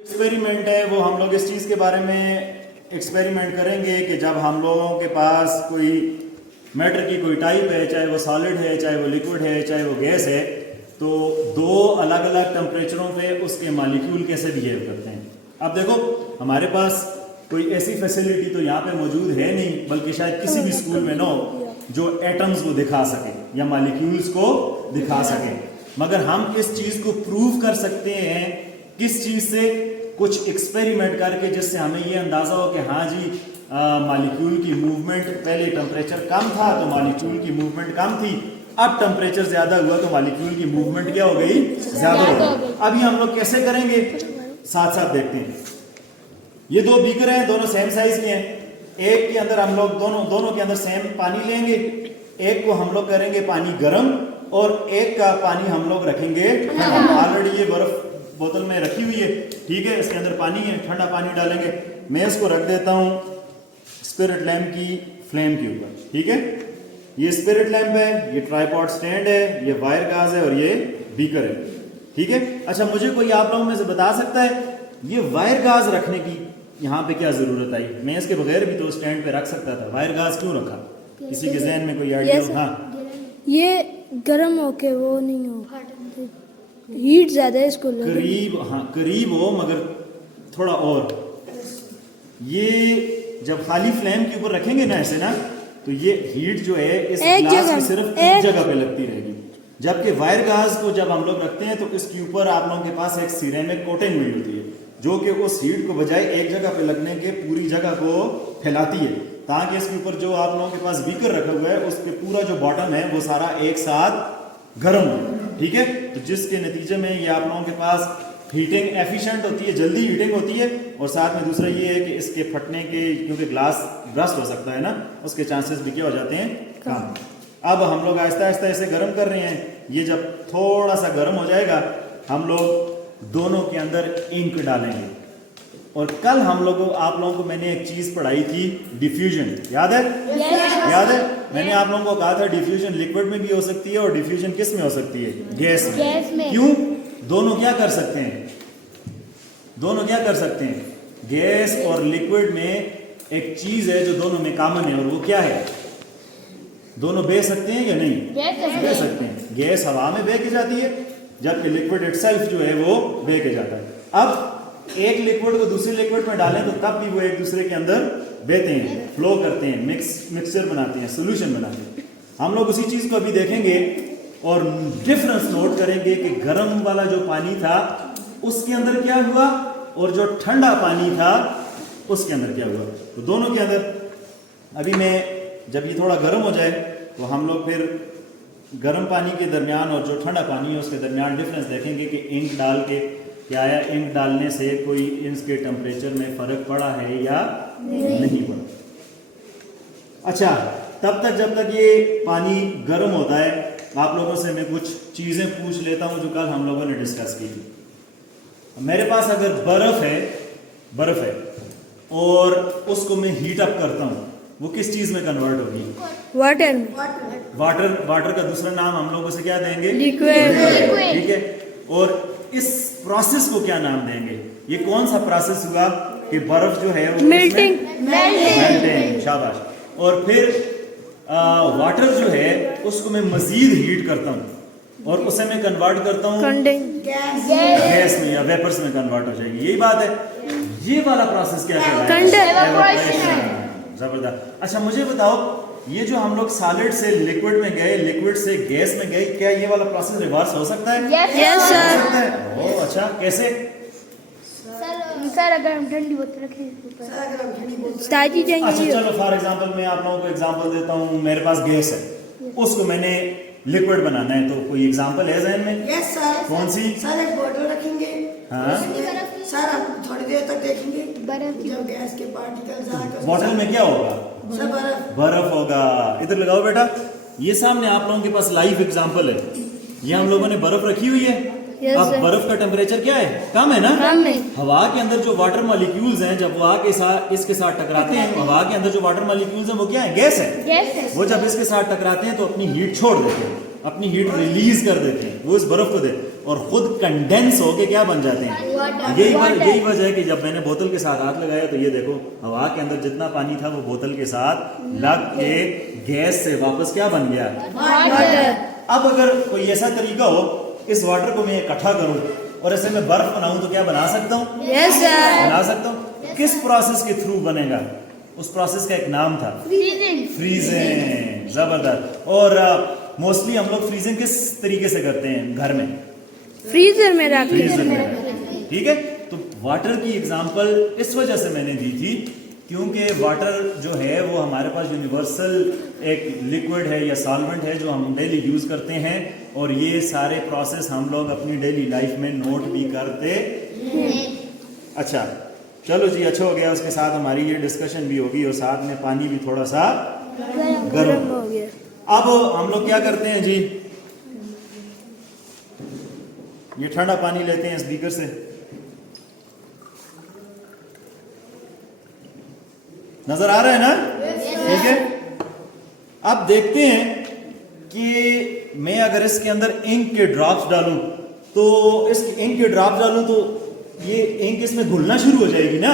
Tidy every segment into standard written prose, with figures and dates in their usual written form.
Experiment है वो हम लोग इस चीज़ के बारे में एक्सपेरिमेंट करेंगे कि जब हम लोगों के पास कोई मैटर की कोई टाइप है, चाहे वो सॉलिड है, चाहे वो लिक्विड है, चाहे वो गैस है, तो दो अलग अलग टेम्परेचरों पे उसके मॉलिक्यूल कैसे बिहेव करते हैं। अब देखो हमारे पास कोई ऐसी फैसिलिटी तो यहाँ पे मौजूद है नहीं, बल्कि शायद किसी भी स्कूल में ना हो जो एटम्स को दिखा सके या मॉलिक्यूल्स को दिखा सके, मगर हम इस चीज़ को प्रूव कर सकते हैं किस चीज़ से, कुछ एक्सपेरिमेंट करके, जिससे हमें ये अंदाजा हो कि हाँ जी मॉलिक्यूल की मूवमेंट, पहले टेम्परेचर कम था तो मॉलिक्यूल की मूवमेंट कम थी, अब टेम्परेचर ज्यादा हुआ तो मॉलिक्यूल की मूवमेंट क्या हो गई, ज्यादा हो गई। अभी हम लोग कैसे करेंगे साथ साथ देखते हैं। ये दो बीकर हैं, दोनों सेम साइज के हैं। एक के अंदर हम लोग दोनों के अंदर सेम पानी लेंगे, एक को हम लोग करेंगे पानी गर्म और एक का पानी हम लोग रखेंगे ठंडा। ऑलरेडी ये बर्फ बोतल में रखी हुई है, ठीक है, इसके अंदर पानी है, ठंडा पानी डालेंगे। मैं इसको रख देता हूं स्पिरिट लैम्प की फ्लेम के ऊपर, ठीक है। ये स्पिरिट लैम्प है, ये ट्राइपॉड स्टैंड है, ये वायर गाज है और ये बीकर है, ठीक है। अच्छा, मुझे कोई आप लोगों में से बता सकता है ये वायर गाज रखने की यहाँ पे क्या जरूरत आई? मैं इसके बगैर भी तो स्टैंड पे रख सकता था, वायर गाज क्यों रखा? किसी के जहन में कोई आइडिया? हाँ, ये गर्म होके वो नहीं हो, हीट ज्यादा है इसको करीब, हाँ करीब हो, मगर थोड़ा और। ये जब खाली फ्लेम के ऊपर रखेंगे ना ऐसे ना, तो ये हीट जो है इस ग्लास में सिर्फ एक जगह पे लगती रहेगी, जबकि वायर गाज को जब हम लोग रखते हैं तो इसके ऊपर आप लोगों के पास एक सिरेमिक कोटिंग हुई होती है, जो कि उस हीट को बजाय एक जगह पे लगने के पूरी जगह को फैलाती है, ताकि इसके ऊपर जो आप लोगों के पास बीकर रखा हुआ है उसके पूरा जो बॉटम है वो सारा एक साथ गर्म हो, ठीक है। तो जिसके नतीजे में ये आप लोगों के पास हीटिंग एफिशिएंट होती है, जल्दी हीटिंग होती है, और साथ में दूसरा ये है कि इसके फटने के, क्योंकि ग्लास ब्रस्ट हो सकता है ना, उसके चांसेस भी क्या हो जाते हैं, कम। अब हम लोग आहिस्ता आहिस्ता इसे गर्म कर रहे हैं। ये जब थोड़ा सा गर्म हो जाएगा हम लोग दोनों के अंदर इंक डालेंगे। और कल हम लोगों आप लोगों को मैंने एक चीज पढ़ाई थी, डिफ्यूजन, याद है? याद है? मैंने आप लोगों को कहा था डिफ्यूजन लिक्विड में भी हो सकती है और डिफ्यूजन किस में हो सकती है, गैस में। क्यों? दोनों क्या कर सकते हैं, दोनों क्या कर सकते हैं, गैस और लिक्विड में एक चीज है जो दोनों में कॉमन है, और वो क्या है? दोनों बह सकते हैं या नहीं? बह सकते हैं। गैस हवा में बह के जाती है, जबकि लिक्विड इटसेल्फ जो है वो बह के जाता है। अब एक लिक्विड को दूसरे लिक्विड में डालें तो तब भी वो एक दूसरे के अंदर बहते हैं, फ्लो करते हैं, मिक्सचर बनाते हैं, सोल्यूशन बनाते हैं। हम लोग उसी चीज को अभी देखेंगे और डिफरेंस नोट करेंगे कि गर्म वाला जो पानी था उसके अंदर क्या हुआ और जो ठंडा पानी था उसके अंदर क्या हुआ। तो दोनों के अंदर अभी मैं, जब ये थोड़ा गर्म हो जाए तो हम लोग फिर गर्म पानी के दरमियान और जो ठंडा पानी है उसके दरमियान डिफरेंस देखेंगे कि इंक डाल के क्या है, इंक डालने से कोई इसके टेम्परेचर में फर्क पड़ा है या नहीं पड़ा। अच्छा, तब तक जब तक ये पानी गर्म होता है आप लोगों से मैं कुछ चीजें पूछ लेता हूं जो कल हम लोगों ने डिस्कस की थी। मेरे पास अगर बर्फ है और उसको मैं हीट अप करता हूं, वो किस चीज में कन्वर्ट होगी? वाटर का दूसरा नाम हम लोग उसे क्या देंगे? लिक्विड, ठीक है। और इस प्रोसेस को क्या नाम देंगे? ये कौन सा प्रोसेस हुआ कि बर्फ जो है वो मेल्टिंग, शाबाश। और फिर वाटर जो है उसको मैं मजीद हीट करता हूँ और उसे मैं कन्वर्ट करता हूँ गैस में या वेपर्स में कन्वर्ट हो जाएगी, यही बात है। ये वाला प्रोसेस क्या कहलाता है? जबरदस्त। अच्छा, मुझे बताओ, ये जो हम लोग सॉलिड से लिक्विड में गए, लिक्विड से गैस में गए, क्या ये वाला प्रोसेस रिवर्स हो सकता है? Yes sir. ओह अच्छा, कैसे? सर अगर हम ठंडी बोतल रखें ताजी जाएंगी। अच्छा चलो, फॉर एग्जांपल मैं आप लोगों को एग्जांपल देता हूँ। मेरे पास गैस है, उसको मैंने लिक्विड बनाना है, तो कोई एग्जांपल है जहन में? Yes sir. कौन सी? सर एक बोतल रखेंगे, हाँ सर हम थोड़ी देर तक देखेंगे जब गैस के पार्टिकल्स बोतल में क्या होगा? सर बर्फ होगा। इधर लगाओ बेटा, ये सामने आप लोगों के पास लाइव एग्जांपल है। ये हम लोगों ने बर्फ रखी हुई है। अब बर्फ का टेम्परेचर क्या है? कम है ना? कम है। हवा के अंदर जो वाटर मॉलिक्यूल्स हैं, जब वो आके इसके साथ टकराते हैं, हवा के अंदर जो वाटर मॉलिक्यूल्स हैं वो क्या है? गैस है। वो जब इसके साथ टकराते हैं तो अपनी हीट छोड़ देते हैं, अपनी हीट रिलीज कर देते हैं, वो इस बर्फ को देते हैं। और खुद कंडेंस होके क्या बन जाते हैं। यही वजह है कि जब मैंने बोतल के साथ हाथ लगाया तो ये देखो हवा के अंदर जितना पानी था वो बोतल के साथ लग के गैस से वापस क्या बन गया, वाटर। अब अगर कोई ऐसा तरीका हो इस वाटर को मैं इकट्ठा करूं और ऐसे में बर्फ बनाऊं तो क्या बना सकता हूं? Yes sir. बना सकता हूं। किस प्रोसेस के थ्रू बनेगा? उस प्रोसेस का एक नाम था फ्रीजिंग। जबरदस्त। और मोस्टली हम लोग फ्रीजिंग किस तरीके से करते हैं घर में? फ्रीजर में रख फ्रीजर में। ठीक है, तो वाटर की एग्जांपल इस वजह से मैंने दी थी क्योंकि वाटर जो है वो हमारे पास यूनिवर्सल एक लिक्विड है या सॉल्वेंट है जो हम डेली यूज करते हैं और ये सारे प्रोसेस हम लोग अपनी डेली लाइफ में नोट भी करते हैं। अच्छा चलो जी, अच्छा हो गया। उसके साथ हमारी ये डिस्कशन भी होगी और साथ में पानी भी थोड़ा सा गर्म हो गया। अब हम लोग क्या करते हैं जी, ये ठंडा पानी लेते हैं इस बीकर से, नजर आ रहा है ना? ठीक है, अब देखते हैं कि मैं अगर इसके अंदर इंक के ड्रॉप्स डालूं तो इस इंक के ड्रॉप्स डालूं तो ये इंक इसमें घुलना शुरू हो जाएगी ना?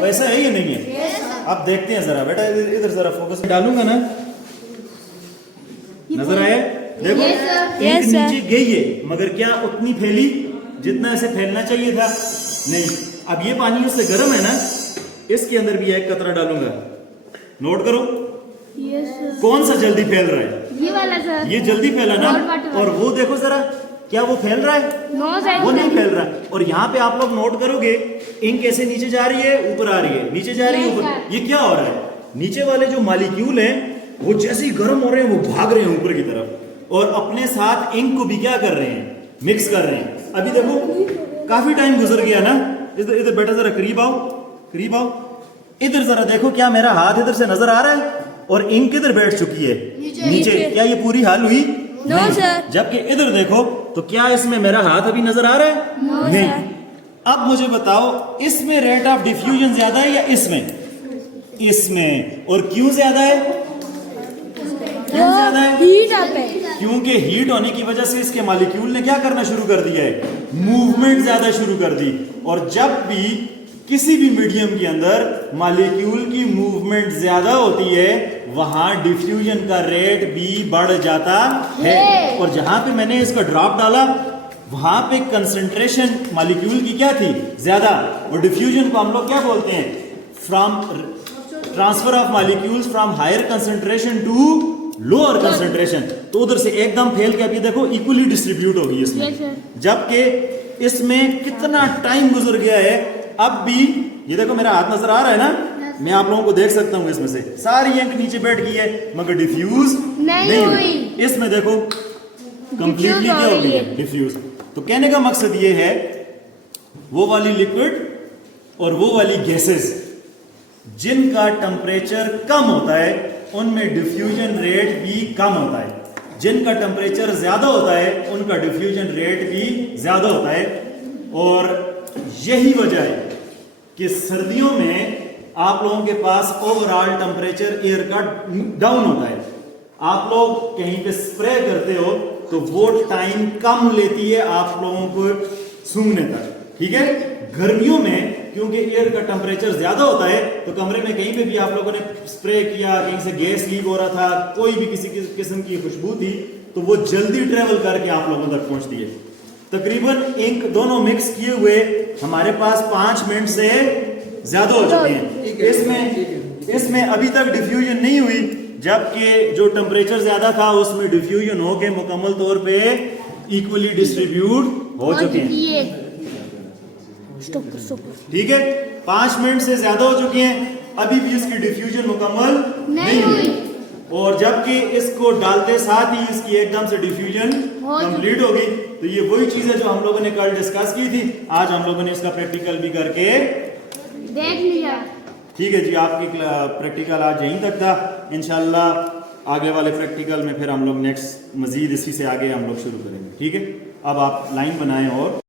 वैसा है या नहीं है? अब देखते हैं जरा बेटा, इधर जरा फोकस डालूंगा ना, नजर आया? देखो इंक नीचे गई है मगर क्या उतनी फैली जितना इसे फैलना चाहिए था? नहीं। अब ये पानी उससे गर्म है ना, इसके अंदर भी एक कतरा डालूंगा, नोट करो। कौन सा जल्दी फैल रहा है? ये वाला सर। ये जल्दी फैला ना, और वो देखो जरा, क्या वो फैल रहा है? वो नहीं फैल रहा। और यहाँ पे आप लोग नोट करोगे इंक कैसे नीचे जा रही है, ऊपर आ रही है, नीचे जा रही है, ऊपर। ये क्या हो रहा है? नीचे वाले जो मॉलिक्यूल हैं वो जैसे ही गर्म हो रहे हैं वो भाग रहे हैं ऊपर की तरफ और अपने साथ इंक को भी क्या कर रहे हैं, मिक्स कर रहे हैं। अभी देखो काफी टाइम गुजर गया ना, इधर बेटा जरा करीब आओ, करीब आओ, इधर जरा देखो, क्या मेरा हाथ इधर से नजर आ रहा है और इंक किधर बैठ चुकी है? नीचे। क्या ये पूरी हाल हुई? नहीं सर। जबकि इधर देखो तो क्या इसमें मेरा हाथ अभी नजर आ रहा है? नहीं। अब मुझे बताओ इसमें रेट ऑफ डिफ्यूजन ज्यादा है या इसमें? इसमें। और क्यों ज्यादा है? क्यों ज्यादा है? हीट अप है। क्योंकि हीट होने की वजह से इसके मॉलिक्यूल ने क्या करना शुरू कर दिया है, मूवमेंट ज्यादा शुरू कर दी। और जब भी किसी भी मीडियम के अंदर मॉलिक्यूल की मूवमेंट ज्यादा होती है वहां डिफ्यूजन का रेट भी बढ़ जाता है। और जहां पे मैंने इसका ड्रॉप डाला वहां पे कंसंट्रेशन मॉलिक्यूल की क्या थी, ज्यादा। और डिफ्यूजन को हम लोग क्या बोलते हैं, from transfer of molecules from higher concentration to lower concentration. तो उधर से एकदम फैल के अभी देखो इक्वली डिस्ट्रीब्यूट होगी इसमें, जबकि इसमें कितना टाइम गुजर गया है। अब भी ये देखो मेरा हाथ नजर आ रहा है ना, मैं आप लोगों को देख सकता हूं, इसमें से सारी इंक नीचे बैठ गई है मगर डिफ्यूज नहीं हुई। इसमें देखो कंप्लीटली क्या हो गई है, डिफ्यूज। तो कहने का मकसद ये है वो वाली लिक्विड और वो वाली गैसेस जिनका टेम्परेचर कम होता है उनमें डिफ्यूजन रेट भी कम होता है, जिनका टेम्परेचर ज्यादा होता है उनका डिफ्यूजन रेट भी ज्यादा होता है। और यही वजह है कि सर्दियों में आप लोगों के पास ओवरऑल टेम्परेचर एयर का डाउन होता है। आप लोग कहीं पे स्प्रे करते हो तो वो टाइम कम लेती है आप लोगों को सूंघने तक, ठीक है। गर्मियों में क्योंकि एयर का टेम्परेचर ज्यादा होता है तो कमरे में कहीं पे भी आप लोगों ने स्प्रे किया, कहीं से गैस लीक हो रहा था, कोई भी किसी किस्म की खुशबू थी तो वो जल्दी ट्रेवल करके आप लोगों तक पहुंचती है। तकरीबन इंक दोनों मिक्स किए हुए हमारे पास 5 मिनट से ज्यादा हो चुके हैं। इसमें अभी तक डिफ्यूजन नहीं हुई, जबकि जो टेम्परेचर ज्यादा था उसमें डिफ्यूजन होके मुकम्मल तौर पे इक्वली डिस्ट्रीब्यूट हो चुके हैं, ठीक है। 5 मिनट से ज्यादा हो चुके हैं, अभी भी इसकी डिफ्यूजन मुकम्मल नहीं हुई। और जबकि इसको डालते साथ ही इसकी एकदम से डिफ्यूजन कंप्लीट हो गई। तो ये वही चीज है जो हम लोगों ने कल डिस्कस की थी, आज हम लोगों ने इसका प्रैक्टिकल भी करके देख लिया। ठीक है जी, आपकी प्रैक्टिकल आज यहीं तक था। इंशाल्लाह आगे वाले प्रैक्टिकल में फिर हम लोग नेक्स्ट मजीद इसी से आगे हम लोग शुरू करेंगे, ठीक है। अब आप लाइन बनाएं और